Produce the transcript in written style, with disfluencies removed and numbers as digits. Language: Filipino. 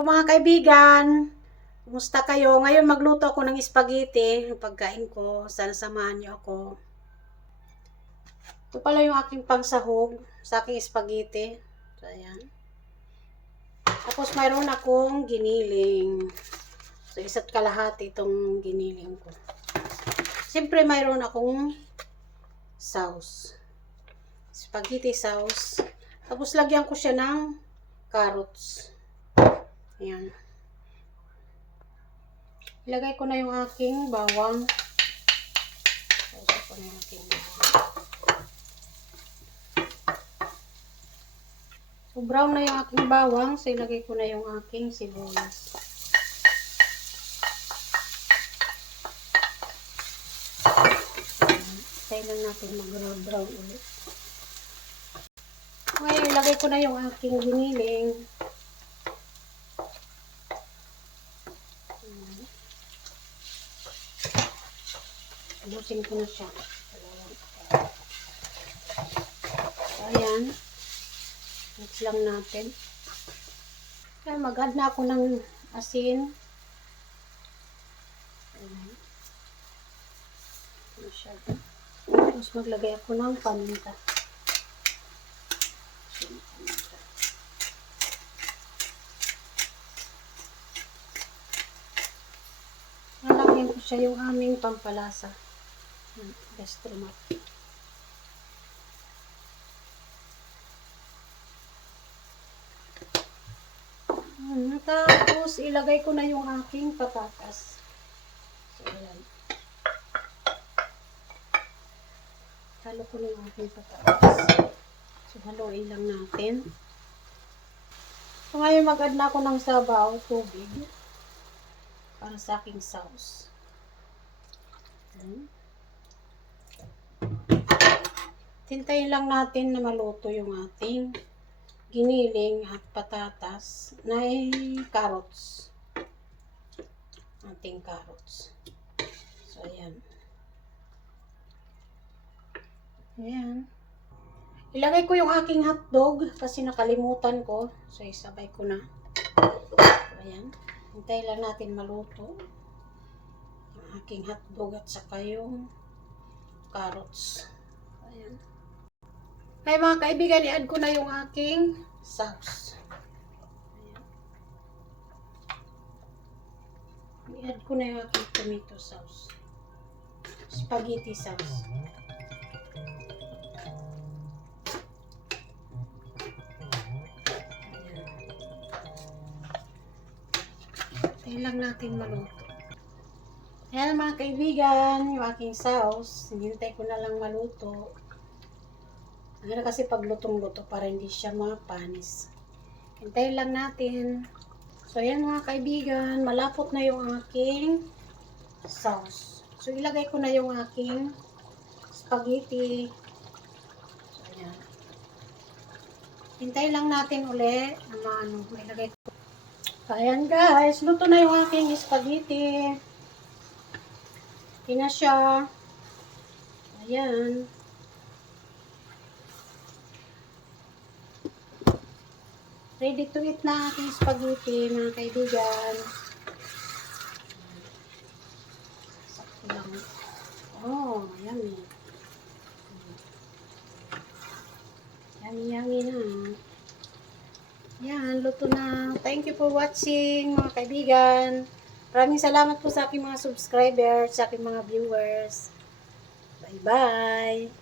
Hello mga kaibigan, kumusta kayo? Ngayon magluto ako ng spaghetti, yung pagkain ko. Sana samahan niyo ako. Ito pala yung aking pangsahog sa aking spaghetti. So, ayan. Tapos mayroon akong giniling. So, isa't kalahati itong giniling ko. Siyempre mayroon akong sauce. Spaghetti sauce. Tapos lagyan ko siya ng carrots. Ayan. Ilagay ko na yung aking bawang. Ilagay ko na yung aking bawang. So, brown na yung aking bawang. So, ilagay ko na yung aking sibuyas. Tayo lang natin mag-brown ulit. Ngayon, ilagay ko na yung aking giniling. Abusin ko na siya. So, ayan. Mix lang natin. Kaya mag-add na ako ng asin. Ayan. Masyado. Tapos maglagay ako ng paminta. Nalagyan ko siya yung aming pampalasa. Gastromat. Tapos ilagay ko na yung aking patatas. So, ayan. Halo ko na yung aking patatas. So, haluin lang natin. So, ngayon mag-add na ako ng sabaw, tubig. Para sa aking sauce. Tintayin lang natin na maluto yung ating giniling at patatas na carrots. Ating carrots. So, ayan. Ayan. Ilagay ko yung aking hotdog kasi nakalimutan ko. So, isabay ko na. Ayan. Hintayin lang natin maluto yung aking hotdog at saka yung carrots. Ayan. Kaya mga kaibigan, i-add ko na yung aking sauce. Ayan. I-add ko na yung aking tomato sauce. Spaghetti sauce. Ayan lang natin maluto. Ayan mga kaibigan, yung aking sauce. Hinintay ko na lang maluto. Ano kasi pag lutong-luto para hindi siya mapanis. Hintayin lang natin. So, ayan mga kaibigan, malapot na yung aking sauce. So, ilagay ko na yung aking spaghetti. So, ayan. Hintayin lang natin uli na ilagay ko. So, ayan guys, luto na yung aking spaghetti. Hindi na siya. Ayan. Ready to eat na aking spaghetti, mga kaibigan. Sakto lang. Oh, yummy. Yummy, yummy na. Yan, luto na. Thank you for watching, mga kaibigan. Maraming salamat po sa aking mga subscribers, sa aking mga viewers. Bye-bye.